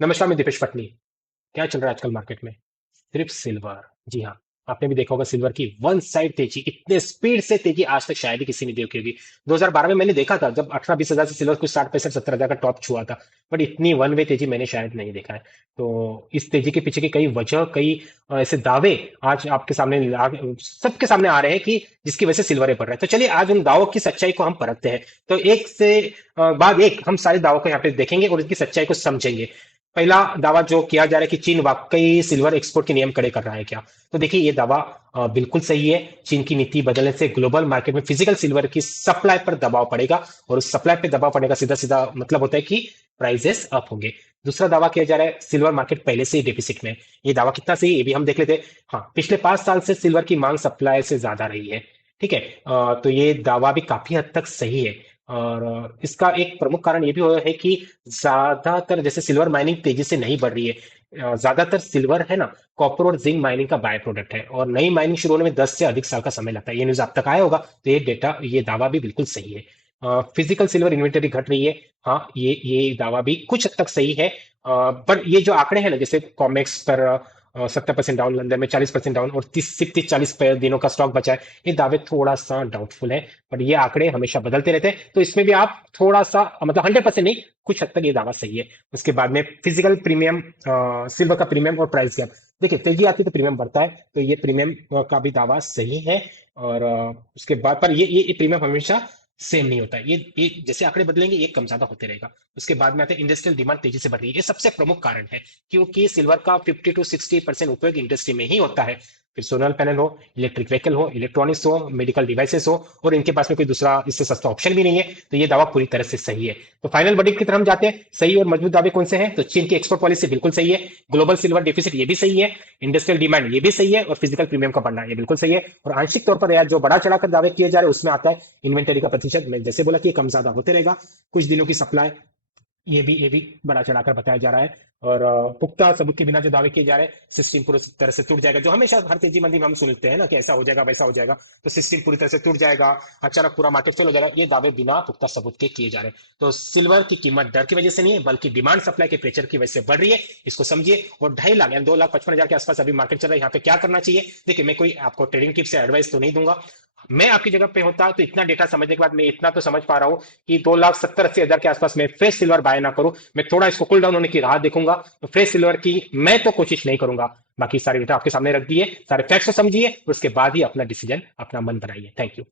नमस्कार, मैं दीपेश पटनी। क्या चल रहा है आजकल मार्केट में? सिर्फ सिल्वर। जी हाँ, आपने भी देखा होगा सिल्वर की वन साइड तेजी, इतने स्पीड से तेजी आज तक शायद ही किसी ने देखी होगी। 2012 में मैंने देखा था, जब 18-20 हजार से सिल्वर कुछ 60 65 70 हजार का टॉप छुआ था। बट इतनी वन वे तेजी मैंने शायद नहीं देखा है। तो इस तेजी के पीछे की कई वजह, कई ऐसे दावे आज आपके सामने सबके सामने आ रहे हैं कि जिसकी वजह से सिल्वर बढ़ रहा है। तो चलिए आज उन दावों की सच्चाई को हम परखते हैं। तो एक से बाद एक हम सारे दावों को यहाँ पे देखेंगे और इनकी सच्चाई को समझेंगे। पहला दावा जो किया जा रहा है कि चीन वाकई सिल्वर एक्सपोर्ट के नियम कड़े कर रहा है क्या? तो देखिए ये दावा बिल्कुल सही है। चीन की नीति बदलने से ग्लोबल मार्केट में फिजिकल सिल्वर की सप्लाई पर दबाव पड़ेगा, और उस सप्लाई पे दबाव पड़ने का सीधा सीधा मतलब होता है कि प्राइसेस अप होंगे। दूसरा दावा किया जा रहा है सिल्वर मार्केट पहले से ही डेफिसिट में है। ये दावा कितना सही है ये भी हम देख लेते हैं। हाँ, पिछले 5 साल से सिल्वर की मांग सप्लाई से ज्यादा रही है। ठीक है। तो ये दावा भी काफी हद तक सही है। और इसका एक प्रमुख कारण ये भी है कि ज्यादातर जैसे सिल्वर माइनिंग तेजी से नहीं बढ़ रही है। ज्यादातर सिल्वर है ना, कॉपर और जिंक माइनिंग का बाय प्रोडक्ट है, और नई माइनिंग शुरू होने में 10 से अधिक साल का समय लगता है। ये न्यूज आप तक आया होगा, तो ये दावा भी बिल्कुल सही है। फिजिकल सिल्वर इन्वेंटरी घट रही है। हाँ, ये दावा भी कुछ हद तक सही है। पर ये जो आंकड़े हैं ना, जैसे कॉमेक्स पर 70% डाउन, लंदन में 40% डाउन, और 30 40 दिनों का स्टॉक बचा है, ये दावे थोड़ा सा डाउटफुल है। बट ये आंकड़े हमेशा बदलते रहते हैं, तो इसमें भी आप थोड़ा सा मतलब 100% नहीं, कुछ हद तक ये दावा सही है। उसके बाद में फिजिकल प्रीमियम, सिल्वर का प्रीमियम और प्राइस गैप। देखिए तेजी आती है तो प्रीमियम बढ़ता है, तो ये प्रीमियम का भी दावा सही है। और उसके बाद पर ये प्रीमियम हमेशा सेम नहीं होता है। ये जैसे आंकड़े बदलेंगे ये कम ज्यादा होते रहेगा। उसके बाद में आते हैं इंडस्ट्रियल डिमांड तेजी से बढ़ रही है, ये सबसे प्रमुख कारण है। क्योंकि सिल्वर का 50 to 60% उपयोग इंडस्ट्री में ही होता है। फिर सोलर पैनल हो, इलेक्ट्रिक व्हीकल हो, इलेक्ट्रॉनिक्स हो, मेडिकल डिवाइसेस हो, और इनके पास में कोई दूसरा इससे सस्ता ऑप्शन भी नहीं है। तो ये दावा पूरी तरह से सही है। तो फाइनल वर्डिक्ट की तरफ हम जाते हैं। सही और मजबूत दावे कौन से हैं? तो चीन की एक्सपोर्ट पॉलिसी बिल्कुल सही है, ग्लोबल सिल्वर डिफिसिट ये भी सही है, इंडस्ट्रियल डिमांड ये भी सही है, और फिजिकल प्रीमियम का बढ़ना ये बिल्कुल सही है। और आंशिक तौर पर यार जो बड़ा चढ़ाकर दावे किए जा रहे हैं उसमें आता है इन्वेंटरी का प्रतिशत। मैं जैसे बोला कि ये कम ज्यादा होते रहेगा। कुछ दिनों की सप्लाई, ये भी बड़ा चढ़ाकर बताया जा रहा है। और पुख्ता सबूत के बिना जो दावे किए जा रहे हैं, सिस्टम पूरी तरह से टूट जाएगा, जो हमेशा हर तेजी मंदी में हम सुनते हैं ना कि ऐसा हो जाएगा वैसा हो जाएगा, तो सिस्टम पूरी तरह से टूट जाएगा, अचानक पूरा मार्केट फेल हो जाएगा, ये दावे बिना पुख्ता सबूत के किए जा रहे हैं। तो सिल्वर की कीमत डर की वजह से नहीं है, बल्कि डिमांड सप्लाई के प्रेशर की वजह से बढ़ रही है। इसको समझिए। और 2.5 लाख यानी 2,55,000 के आसपास अभी मार्केट चल रहा है। यहाँ पे क्या करना चाहिए? देखिए मैं कोई आपको ट्रेडिंग टिप्स या एडवाइस तो नहीं दूंगा। मैं आपकी जगह पे होता तो इतना डेटा समझने के बाद मैं इतना तो समझ पा रहा हूं कि 2,70,80 हजार के आसपास में फ्रेश सिल्वर बाय ना करूं। मैं थोड़ा इसको कूल डाउन होने की राह देखूंगा। तो फ्रेश सिल्वर की मैं तो कोशिश नहीं करूंगा। बाकी सारे डेटा आपके सामने रख दिए, सारे फैक्ट्स को समझिए, उसके बाद ही अपना डिसीजन, अपना मन बनाइए। Thank you.